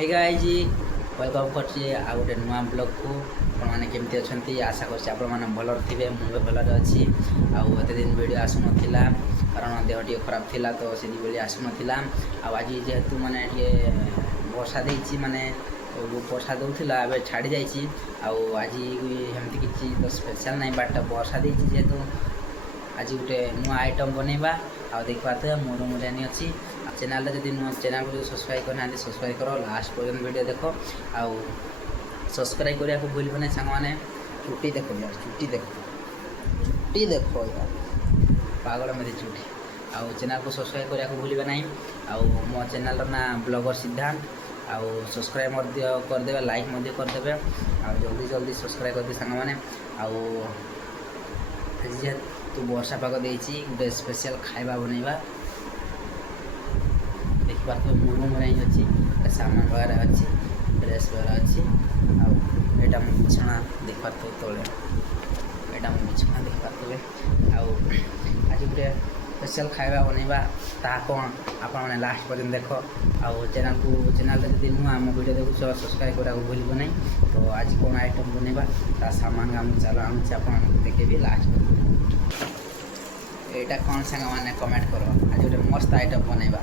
Hey guys welcome कर आ गोटे नुआ ब्लॉग को आपने केमती अच्छा आशा कर भल थे मुझे भलरे अच्छी आते दिन वीडियो आसुन कारण देह टे खराब थिला तो से आसुन आज जेहेतु माने वर्षा देती माने वर्षा दूसरा ए छाड़ी जाइए आज एमती किसी तो स्पेशल ना बाट वर्षा देती जेहेतु आज गोटे नुआ आइटम बनवा आ देख पाते मोर मुरानी अच्छी चैनल जब चैनल को सब्सक्राइब करना सब्सक्राइब करो लास्ट पर्यटन वीडियो देख आउ सब्सक्राइब करने को भूल ना सांग मैंने चुटी देख यार चुटी देख यार पागल मेरी चुटी आउ चैनल को सब्सक्राइब करने को भूल ना मो चैनल ना ब्लॉगर सिद्धांत आउ सब्सक्राइब करदे लाइक करदे आ जल्दी जल्दी सब्सक्राइब करदे सांग मैंने तू वर्षा पाग देती गोटे स्पेशल खाଇବା बनवा देखिए मुरमु मुराई अच्छी सामान वगैरह अच्छी ड्रेस वगैरह अच्छी आटा मो बिछना देख पार्थ तले यहाँ मो बिछना देख पार्थे आज गोटे स्पेशल खाଇବା बनवा ता कौन आपने लास्ट पर्यटन देख आउ चैनल जब नुआ आम वीडियो देखु सब्सक्राइब करा भूल ना तो आज कौन आइटम बनवा ता सामान आम चलो आम आप देखे लास्ट यहाँ कौन सांग मैंने कमेंट कर आज गोटे मस्त आइटम बनवा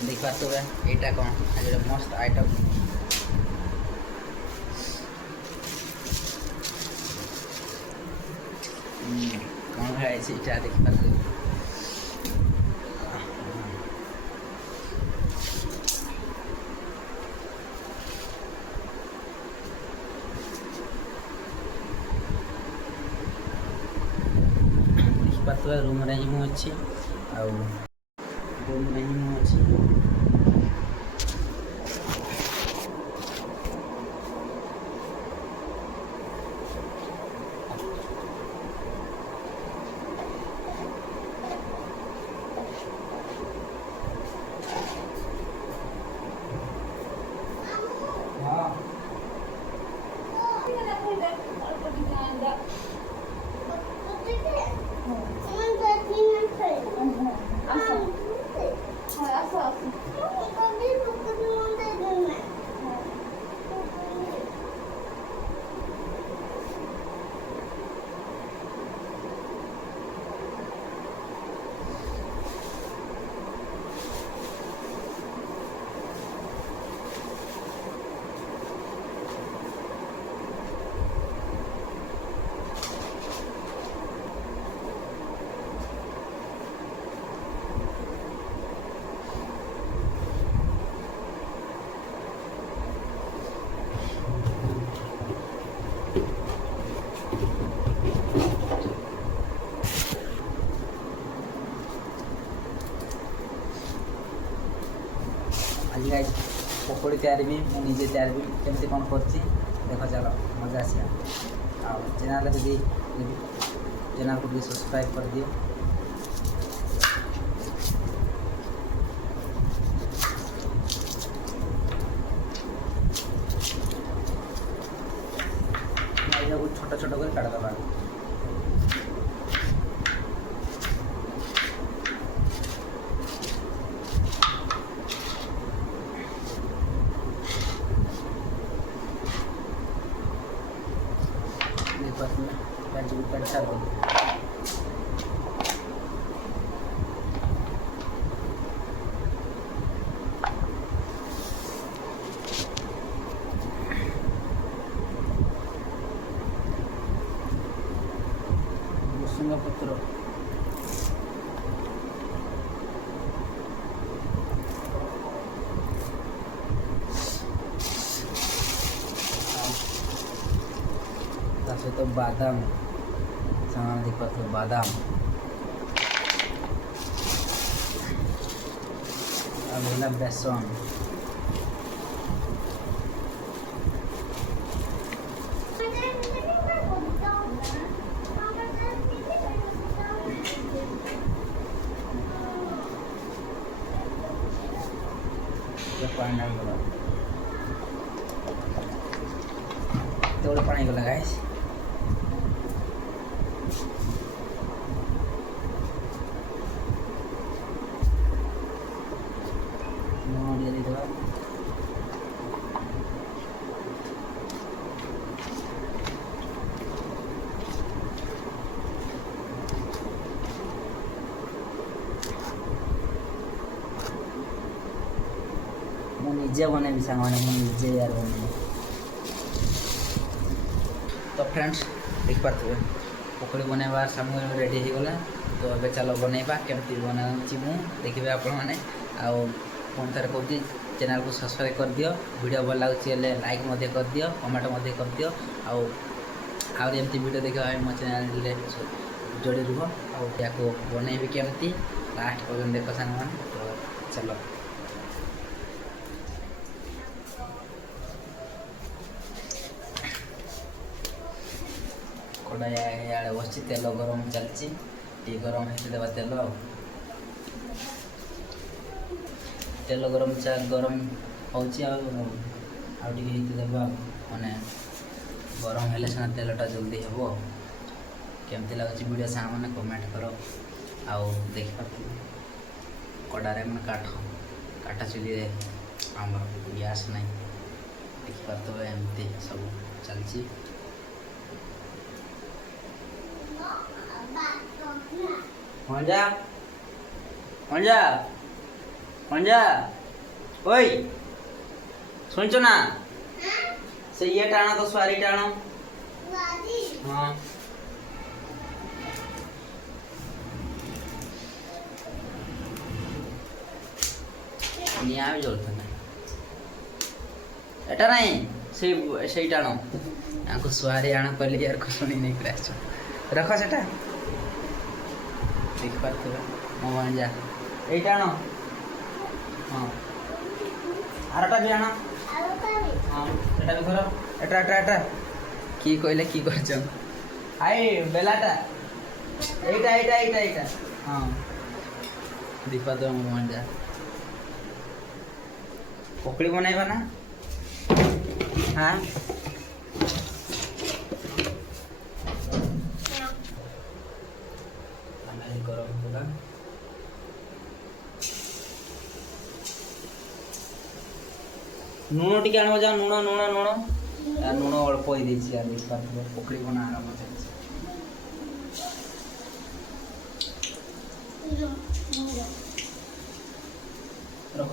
देख पार्थे यहाँ कौन आज गोटे मस्त आइटम कौन खाई देख पार्थे रूम रे ही अच्छी रूम रे ही अच्छी आज गाइस पकोड़ी तैयारी भी मुझे निजे तैयारी भी केमती कौन कर देख चलो मजा आसा चैनल जब चैनल को भी सब्सक्राइब कर दियो छोटा छोटा कर काट दबा भुसुंगा पत्र सहित बादाम सामान देख पार्थ बादाम आ बेसन पानी तेवढं पाणी गला गाइस निजे बनैबी सांग मैंने निजे यार बनैबी। तो फ्रेंड्स देख पारे पकड़ी बनवा सामग्री रेडी हो गला। तो ए चलो बनैबा केमती बनाऊँगी मु देखिए आपण मैंने आउ पुणी थे कहूँ चैनल को सब्सक्राइब कर दियो। वीडियो भल लगे लाइक कर दियो कमेंट कर दियो। आमती वीडियो देखा मो चैनल जोड़ी रुह या बनैबी केमती लास्ट पर्यटन देख सांग मैंने। तो चलो कड़ा इे बस तेल गरम चलती टी गरम देवा तेल गरम गरम होदेवा माने गरम हेले सीना तेलटा जल्दी हे केमती लगुच वीडियो सांग मैंने कमेंट करो। आउ देख कड़ारे मैंने काटा चुली आम गैस नहीं देखिए एमती सब चलती। मंजा मंजा मंजा ओई सुनच ना से ये टाणो तो स्वारी टाणो। हाँ निया भी जलता नहीं एटा नहीं से टाणो आपको स्वारी आण कहली यार को सुनी नहीं क्रैश रख सेटा देख पारे मो भांजा ये आण। हाँ आरटा भी आण। हाँ एटा भी धर एटा एटा एटा कि कहले कि करछ आई बेलाटा एटा एटा एटा एटा। हाँ देख पारे मो भांजा पकड़ी बनैबा ना। हाँ गरम पूरा नून टी आण जाओ नून नून नून यार नून अल्प ही देसी यार देख पारे पकड़ी बना आराम रख।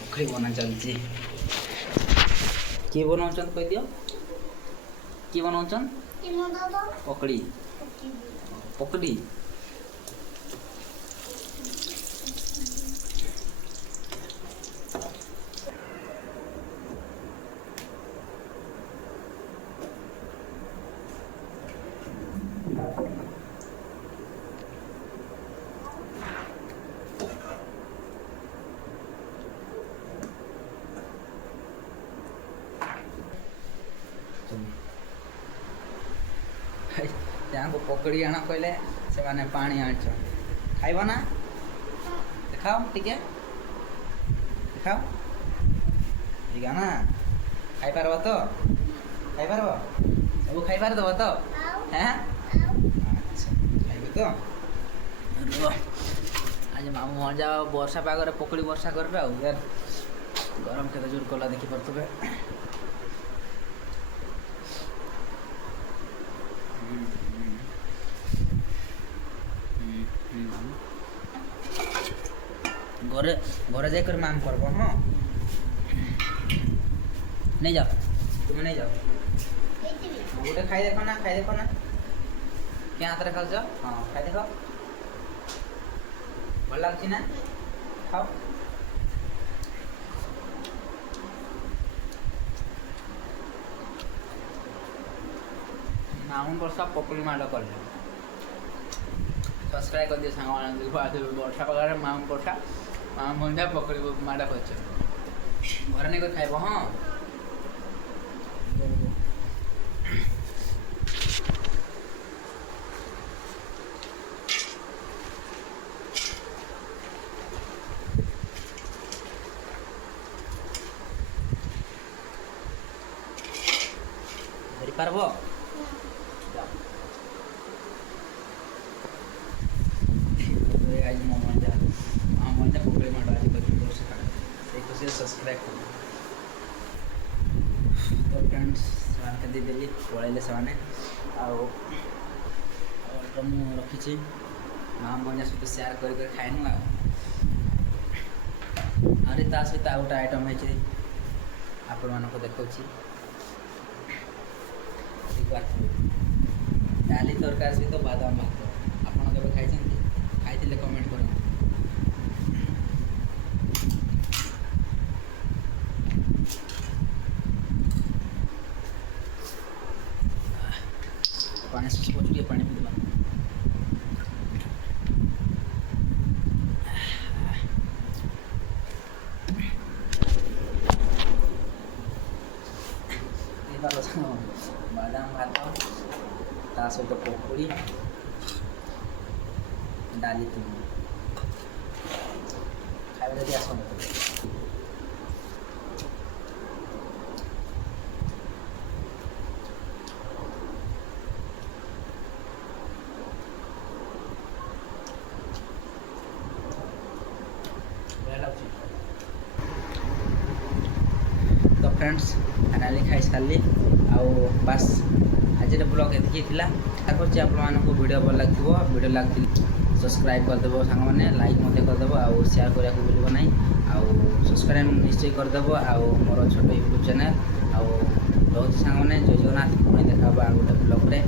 पकड़ी बना चलती किए बनाऊन कह दियो कि बनाऊन पकड़ी पकड़ी को पकड़ी आण कहले से माने पानी आछ खाइब ना देखाओ टिके देखाओ ठीक है ना खाई पारबो तो खाई पारबो सब खाई पार दबो तो हैं अच्छा खाइबे तो आज मामू मजा वर्षा पागरे पकड़ी वर्षा करबे आ यार गरम केते जोर कला देखि परतबे। घरे घरे जाकर माम करब। हाँ नहीं जाओ तुम नहीं जाओ गोटे खाई देखो ना क्या हाथ खाऊ जाओ। हाँ खाई देख भल लगे ना खाओ। मामू वर्षा पकड़ी माड़ कर सब्सक्राइब कर दिए सांग वर्षा पगार मामू वर्षा मामू भंजा पकड़ी माड़ कर घर नहीं खाइब। हाँ ପାରବ ମୋ ମଞ୍ଜା ପୋଖରୀ ମାଡ଼ ଆଜି କରିବି ବର୍ଷ କାଳେ ସେଇ ଖୁସିରେ ସବସ୍କ୍ରାଇବ୍ କର। ତ ଫ୍ରେଣ୍ଡସ୍ ସେମାନଙ୍କୁ ଦେଇଦେଲି ପଳେଇଲେ ସେମାନେ ଆଉ ମୁଁ ରଖିଛି ମା ମଞ୍ଜା ସହିତ ସେୟାର କରି ଖାଇନୁ ଆଉ ଆହୁରି ତା ସହିତ ଆଉ ଗୋଟେ ଆଇଟମ୍ ହେଇଛି ଆପଣମାନଙ୍କୁ ଦେଖାଉଛି ଡାଲି ତରକାରୀ ସହିତ ବାଦାମ ଭାତ ଆପଣ କେବେ ଖାଇଛନ୍ତି? ଖାଇଥିଲେ କମେଣ୍ଟ କରନ୍ତୁ। ପାଣି ଶୋଷ କରୁଛୁ ଟିକେ ପାଣି ପିଇବା। ବାଦାମ ଭାତ ତା ସହିତ ପକୁଡ଼ି ଡାଲି ତୁମି ଖାଇବା ଯଦି ଆସନ୍ତୁ। तो फ्रेंड्स फाइनाली खाई सारी आउ बास आज ब्लॉग एतिकी थिला आशा करछि आपको वीडियो भल लगे वीडियो लगे सब्सक्राइब करदेव सांग मैंने लाइक मत करदेव आउ शेयर करने को भूल ना आउ सब्सक्राइब निश्चय करदेव आउ मोर छोट यूट्यूब चैनल आउ रोज सांग मैंने जय जगन्नाथ पुणी देखा गोटे ब्लॉग रे।